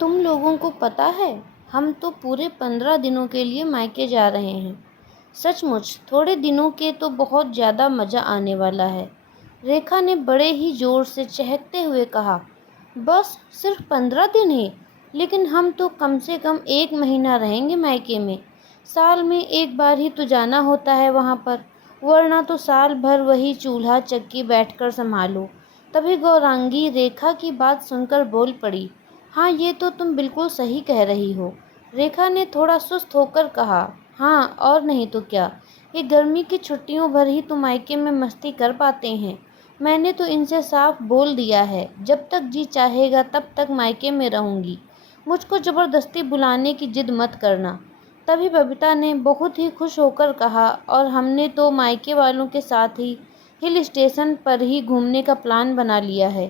तुम लोगों को पता है, हम तो पूरे 15 दिनों के लिए मायके जा रहे हैं। सचमुच थोड़े दिनों के तो बहुत ज़्यादा मज़ा आने वाला है। रेखा ने बड़े ही ज़ोर से चहकते हुए कहा। बस सिर्फ 15 दिन ही, लेकिन हम तो कम से कम 1 महीना रहेंगे मायके में। साल में एक बार ही तो जाना होता है वहाँ पर, वरना तो साल भर वही चूल्हा चक्की बैठकर संभालो। तभी गौरांगी रेखा की बात सुनकर बोल पड़ी। हाँ, ये तो तुम बिल्कुल सही कह रही हो। रेखा ने थोड़ा सुस्त होकर कहा। हाँ, और नहीं तो क्या। ये गर्मी की छुट्टियों भर ही तो मायके में मस्ती कर पाते हैं। मैंने तो इनसे साफ बोल दिया है, जब तक जी चाहेगा तब तक मायके में रहूंगी। मुझको ज़बरदस्ती बुलाने की जिद मत करना। तभी बबीता ने बहुत ही खुश होकर कहा। और हमने तो मायके वालों के साथ ही हिल स्टेशन पर ही घूमने का प्लान बना लिया है,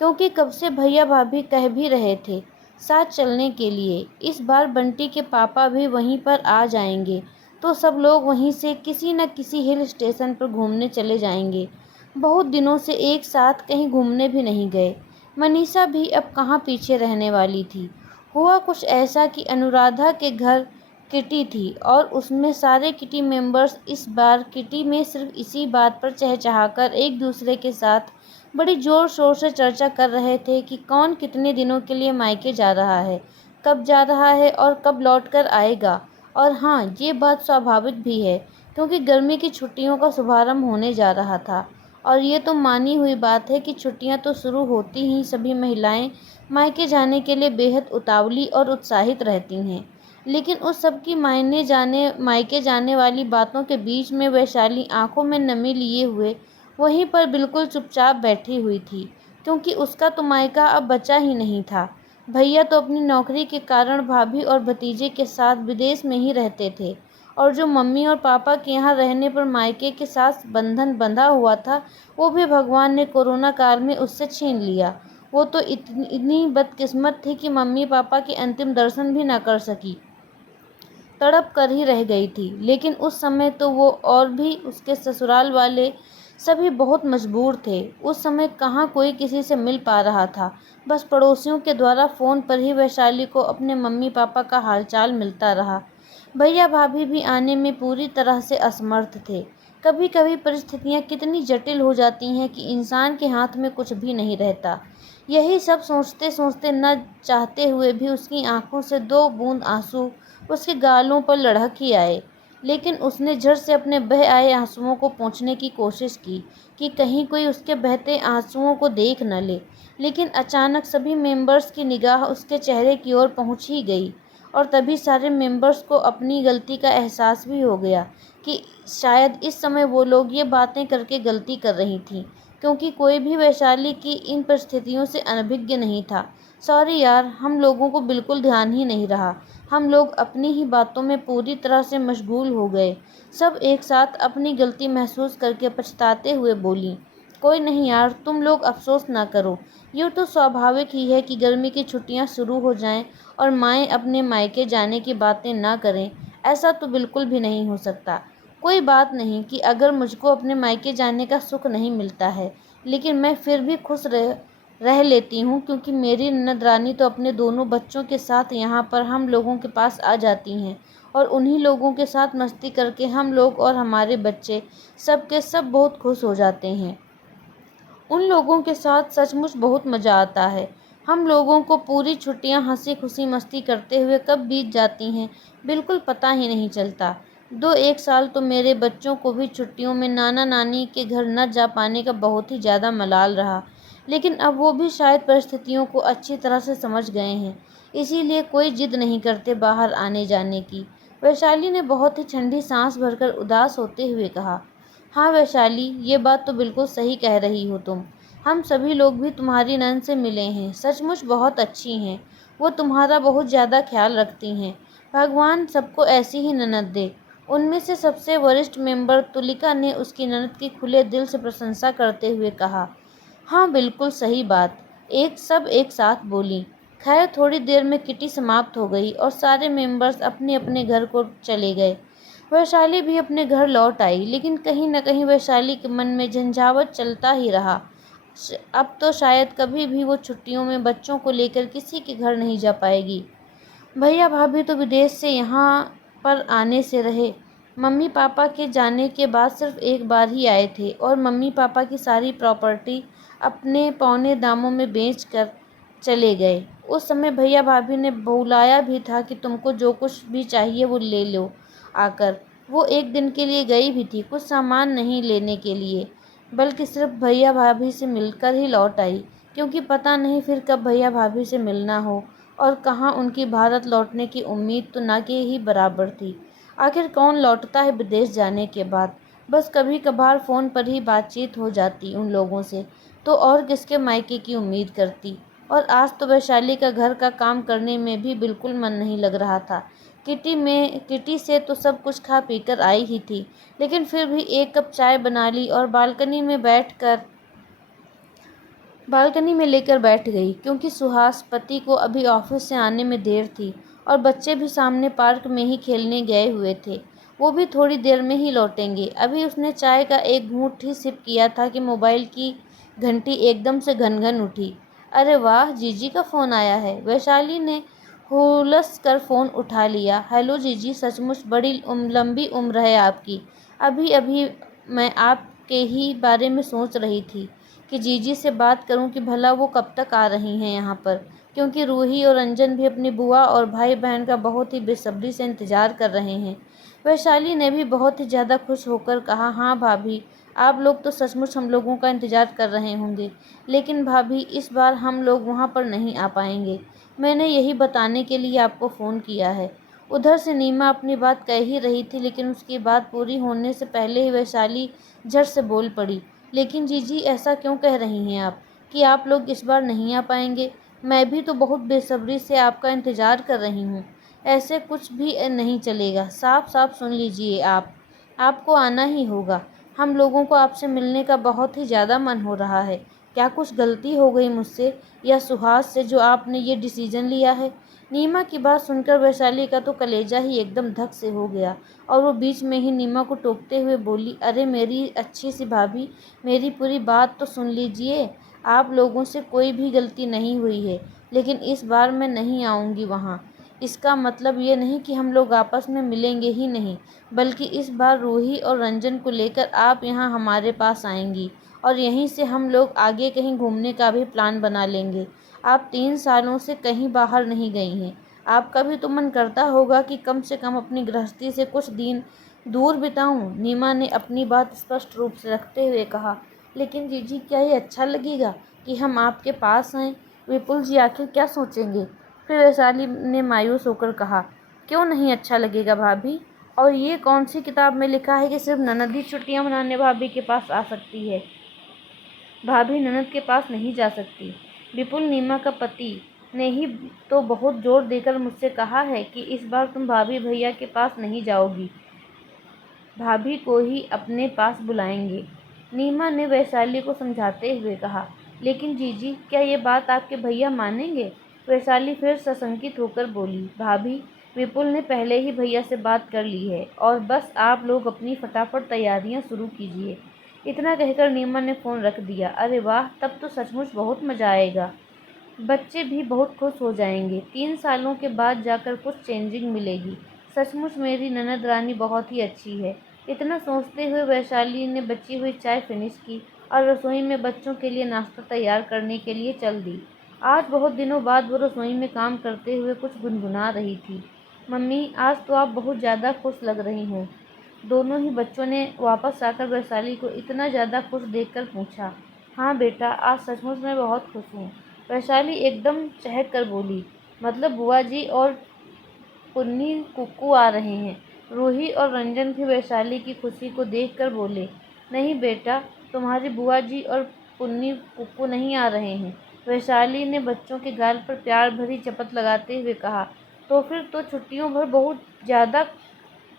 क्योंकि कब से भैया भाभी कह भी रहे थे साथ चलने के लिए। इस बार बंटी के पापा भी वहीं पर आ जाएंगे, तो सब लोग वहीं से किसी न किसी हिल स्टेशन पर घूमने चले जाएंगे। बहुत दिनों से एक साथ कहीं घूमने भी नहीं गए। मनीषा भी अब कहाँ पीछे रहने वाली थी। हुआ कुछ ऐसा कि अनुराधा के घर किटी थी, और उसमें सारे किटी मेंबर्स इस बार किटी में सिर्फ इसी बात पर चहचहाकर एक दूसरे के साथ बड़ी जोर शोर से चर्चा कर रहे थे कि कौन कितने दिनों के लिए मायके जा रहा है, कब जा रहा है और कब लौट कर आएगा। और हाँ, ये बात स्वाभाविक भी है, क्योंकि गर्मी की छुट्टियों का शुभारंभ होने जा रहा था। और ये तो मानी हुई बात है कि छुट्टियां तो शुरू होती ही सभी महिलाएं मायके जाने के लिए बेहद उतावली और उत्साहित रहती हैं। लेकिन उस सब की मायके जाने वाली बातों के बीच में वैशाली आंखों में नमी लिए हुए वहीं पर बिल्कुल चुपचाप बैठी हुई थी, क्योंकि उसका तो मायका अब बचा ही नहीं था। भैया तो अपनी नौकरी के कारण भाभी और भतीजे के साथ विदेश में ही रहते थे, और जो मम्मी और पापा के यहाँ रहने पर मायके के साथ बंधन बंधा हुआ था, वो भी भगवान ने कोरोना काल में उससे छीन लिया। वो तो इतनी बदकिस्मत थी कि मम्मी पापा के अंतिम दर्शन भी ना कर सकी, तड़प कर ही रह गई थी। लेकिन उस समय तो वो और भी उसके ससुराल वाले सभी बहुत मजबूर थे। उस समय कहाँ कोई किसी से मिल पा रहा था। बस पड़ोसियों के द्वारा फ़ोन पर ही वैशाली को अपने मम्मी पापा का हालचाल मिलता रहा। भैया भाभी भी आने में पूरी तरह से असमर्थ थे। कभी कभी परिस्थितियाँ कितनी जटिल हो जाती हैं कि इंसान के हाथ में कुछ भी नहीं रहता। यही सब सोचते सोचते न चाहते हुए भी उसकी आंखों से 2 बूंद आंसू उसके गालों पर लढ़क ही आए। लेकिन उसने झट से अपने बह आए आंसुओं को पोंछने की कोशिश की कि कहीं कोई उसके बहते आंसुओं को देख न ले। लेकिन अचानक सभी मेंबर्स की निगाह उसके चेहरे की ओर पहुंच ही गई, और तभी सारे मेंबर्स को अपनी गलती का एहसास भी हो गया कि शायद इस समय वो लोग ये बातें करके गलती कर रही थीं, क्योंकि कोई भी वैशाली की इन परिस्थितियों से अनभिज्ञ नहीं था। सॉरी यार, हम लोगों को बिल्कुल ध्यान ही नहीं रहा। हम लोग अपनी ही बातों में पूरी तरह से मशगूल हो गए। सब एक साथ अपनी गलती महसूस करके पछताते हुए बोली। कोई नहीं यार, तुम लोग अफसोस ना करो। यूँ तो स्वाभाविक ही है कि गर्मी की छुट्टियां शुरू हो जाएं और माएँ अपने मायके जाने की बातें ना करें। ऐसा तो बिल्कुल भी नहीं हो सकता। कोई बात नहीं कि अगर मुझको अपने मायके जाने का सुख नहीं मिलता है, लेकिन मैं फिर भी खुश रह लेती हूँ, क्योंकि मेरी ननद रानी तो अपने दोनों बच्चों के साथ यहाँ पर हम लोगों के पास आ जाती हैं, और उन्हीं लोगों के साथ मस्ती करके हम लोग और हमारे बच्चे सब के सब बहुत खुश हो जाते हैं। उन लोगों के साथ सचमुच बहुत मज़ा आता है। हम लोगों को पूरी छुट्टियां हंसी खुशी मस्ती करते हुए कब बीत जाती हैं, बिल्कुल पता ही नहीं चलता। 1 साल तो मेरे बच्चों को भी छुट्टियों में नाना नानी के घर न जा पाने का बहुत ही ज़्यादा मलाल रहा। लेकिन अब वो भी शायद परिस्थितियों को अच्छी तरह से समझ गए हैं, इसीलिए कोई जिद नहीं करते बाहर आने जाने की। वैशाली ने बहुत ही ठंडी सांस भरकर उदास होते हुए कहा। हाँ वैशाली, ये बात तो बिल्कुल सही कह रही हो तुम। हम सभी लोग भी तुम्हारी नंद से मिले हैं, सचमुच बहुत अच्छी हैं। वो तुम्हारा बहुत ज़्यादा ख्याल रखती हैं। भगवान सबको ऐसी ही ननद दे। उनमें से सबसे वरिष्ठ मेंबर तुलिका ने उसकी ननद की खुले दिल से प्रशंसा करते हुए कहा। हाँ बिल्कुल सही बात, एक साथ बोली। खैर थोड़ी देर में किटी समाप्त हो गई और सारे मेंबर्स अपने अपने घर को चले गए। वैशाली भी अपने घर लौट आई, लेकिन कहीं न कहीं वैशाली के मन में झंझावात चलता ही रहा। अब तो शायद कभी भी वो छुट्टियों में बच्चों को लेकर किसी के घर नहीं जा पाएगी। भैया भाभी तो विदेश से यहाँ पर आने से रहे। मम्मी पापा के जाने के बाद सिर्फ एक बार ही आए थे और मम्मी पापा की सारी प्रॉपर्टी अपने पौने दामों में बेच कर चले गए। उस समय भैया भाभी ने बुलाया भी था कि तुमको जो कुछ भी चाहिए वो ले लो आकर। वो एक दिन के लिए गई भी थी, कुछ सामान नहीं लेने के लिए, बल्कि सिर्फ भैया भाभी से मिलकर ही लौट आई, क्योंकि पता नहीं फिर कब भैया भाभी से मिलना हो। और कहाँ उनकी भारत लौटने की उम्मीद तो ना के ही बराबर थी। आखिर कौन लौटता है विदेश जाने के बाद। बस कभी कभार फ़ोन पर ही बातचीत हो जाती उन लोगों से, तो और किसके मायके की उम्मीद करती। और आज तो वैशाली का घर का काम करने में भी बिल्कुल मन नहीं लग रहा था। किटी से तो सब कुछ खा पीकर आई ही थी, लेकिन फिर भी एक कप चाय बना ली और बालकनी में लेकर बैठ गई, क्योंकि सुहास पति को अभी ऑफिस से आने में देर थी और बच्चे भी सामने पार्क में ही खेलने गए हुए थे। वो भी थोड़ी देर में ही लौटेंगे। अभी उसने चाय का एक घूंट ही सिप किया था कि मोबाइल की घंटी एकदम से घन-घन उठी। अरे वाह, जीजी का फ़ोन आया है। वैशाली ने हुलस कर फ़ोन उठा लिया। हेलो जीजी, सचमुच बड़ी लंबी उम्र है आपकी। अभी अभी मैं आपके ही बारे में सोच रही थी कि जीजी से बात करूं कि भला वो कब तक आ रही हैं यहाँ पर, क्योंकि रूही और रंजन भी अपनी बुआ और भाई बहन का बहुत ही बेसब्री से इंतज़ार कर रहे हैं। वैशाली ने भी बहुत ही ज़्यादा खुश होकर कहा, हाँ भाभी, आप लोग तो सचमुच हम लोगों का इंतज़ार कर रहे होंगे। लेकिन भाभी, इस बार हम लोग वहाँ पर नहीं आ पाएंगे। मैंने यही बताने के लिए आपको फ़ोन किया है। उधर से नीमा अपनी बात कह ही रही थी, लेकिन उसकी बात पूरी होने से पहले ही वैशाली झट से बोल पड़ी, लेकिन जीजी ऐसा क्यों कह रही हैं आप कि आप लोग इस बार नहीं आ पाएंगे? मैं भी तो बहुत बेसब्री से आपका इंतज़ार कर रही हूँ। ऐसे कुछ भी नहीं चलेगा। साफ साफ सुन लीजिए, आपको आना ही होगा। हम लोगों को आपसे मिलने का बहुत ही ज़्यादा मन हो रहा है। क्या कुछ गलती हो गई मुझसे या सुहास से जो आपने ये डिसीजन लिया है? नीमा की बात सुनकर वैशाली का तो कलेजा ही एकदम धक से हो गया और वो बीच में ही नीमा को टोकते हुए बोली, अरे मेरी अच्छी सी भाभी, मेरी पूरी बात तो सुन लीजिए। आप लोगों से कोई भी गलती नहीं हुई है, लेकिन इस बार मैं नहीं आऊँगी वहाँ। इसका मतलब ये नहीं कि हम लोग आपस में मिलेंगे ही नहीं, बल्कि इस बार रूही और रंजन को लेकर आप यहाँ हमारे पास आएंगी और यहीं से हम लोग आगे कहीं घूमने का भी प्लान बना लेंगे। आप 3 सालों से कहीं बाहर नहीं गई हैं। आपका भी तो मन करता होगा कि कम से कम अपनी गृहस्थी से कुछ दिन दूर बिताऊं। नीमा ने अपनी बात स्पष्ट रूप से रखते हुए कहा, लेकिन जीजी, क्या ये अच्छा लगेगा कि हम आपके पास आएँ? विपुल जी आखिर क्या सोचेंगे? फिर वैशाली ने मायूस होकर कहा, क्यों नहीं अच्छा लगेगा भाभी? और ये कौन सी किताब में लिखा है कि सिर्फ ननद ही छुट्टियां मनाने भाभी के पास आ सकती है? भाभी ननद के पास नहीं जा सकती। विपुल, नीमा का पति, ने ही तो बहुत जोर देकर मुझसे कहा है कि इस बार तुम भाभी भैया के पास नहीं जाओगी, भाभी को ही अपने पास बुलाएंगे। नीमा ने वैशाली को समझाते हुए कहा, लेकिन जीजी, क्या ये बात आपके भैया मानेंगे? वैशाली फिर सशंकित होकर बोली, भाभी, विपुल ने पहले ही भैया से बात कर ली है और बस आप लोग अपनी फटाफट तैयारियां शुरू कीजिए। इतना कहकर नीमा ने फ़ोन रख दिया। अरे वाह, तब तो सचमुच बहुत मज़ा आएगा। बच्चे भी बहुत खुश हो जाएंगे। 3 सालों के बाद जाकर कुछ चेंजिंग मिलेगी। सचमुच मेरी ननद रानी बहुत ही अच्छी है। इतना सोचते हुए वैशाली ने बची हुई चाय फिनिश की और रसोई में बच्चों के लिए नाश्ता तैयार करने के लिए चल दी। आज बहुत दिनों बाद वो रसोई में काम करते हुए कुछ गुनगुना रही थी। मम्मी, आज तो आप बहुत ज़्यादा खुश लग रही हो। दोनों ही बच्चों ने वापस आकर वैशाली को इतना ज़्यादा खुश देखकर पूछा। हाँ बेटा, आज सचमुच मैं बहुत खुश हूँ। वैशाली एकदम चहक कर बोली, मतलब बुआ जी और पुन्नी कुक्कू आ रहे हैं? रूही और रंजन भी वैशाली की खुशी को देखकर बोले, नहीं बेटा, तुम्हारी बुआ जी और पुन्नी कुक्कू नहीं आ रहे हैं। वैशाली ने बच्चों के गाल पर प्यार भरी चपत लगाते हुए कहा, तो फिर तो छुट्टियों भर बहुत ज़्यादा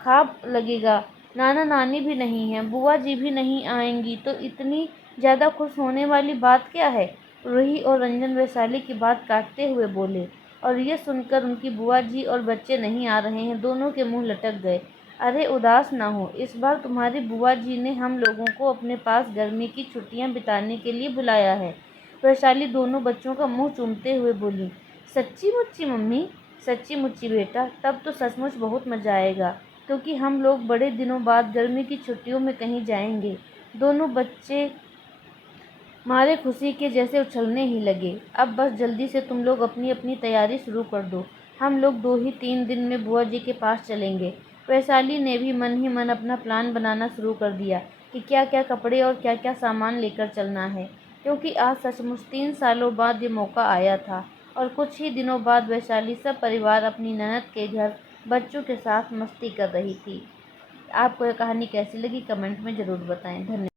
खाब लगेगा। नाना नानी भी नहीं हैं, बुआ जी भी नहीं आएंगी, तो इतनी ज़्यादा खुश होने वाली बात क्या है? रूही और रंजन वैशाली की बात काटते हुए बोले, और ये सुनकर उनकी बुआ जी और बच्चे नहीं आ रहे हैं, दोनों के मुंह लटक गए। अरे उदास ना हो, इस बार तुम्हारी बुआ जी ने हम लोगों को अपने पास गर्मी की छुट्टियां बिताने के लिए बुलाया है। वैशाली दोनों बच्चों का मुंह चूमते हुए बोली। सच्ची मुच्ची मम्मी? सच्ची मुच्ची बेटा, तब तो सचमुच बहुत मज़ा आएगा, क्योंकि हम लोग बड़े दिनों बाद गर्मी की छुट्टियों में कहीं जाएंगे। दोनों बच्चे मारे खुशी के जैसे उछलने ही लगे। अब बस जल्दी से तुम लोग अपनी अपनी तैयारी शुरू कर दो, हम लोग 2 ही 3 दिन में बुआ जी के पास चलेंगे। वैशाली ने भी मन ही मन अपना प्लान बनाना शुरू कर दिया कि क्या क्या कपड़े और क्या क्या सामान लेकर चलना है, क्योंकि आज सचमुच 3 सालों बाद ये मौका आया था और कुछ ही दिनों बाद वैशाली सब परिवार अपनी ननद के घर बच्चों के साथ मस्ती कर रही थी। आपको यह कहानी कैसी लगी कमेंट में ज़रूर बताएं। धन्यवाद।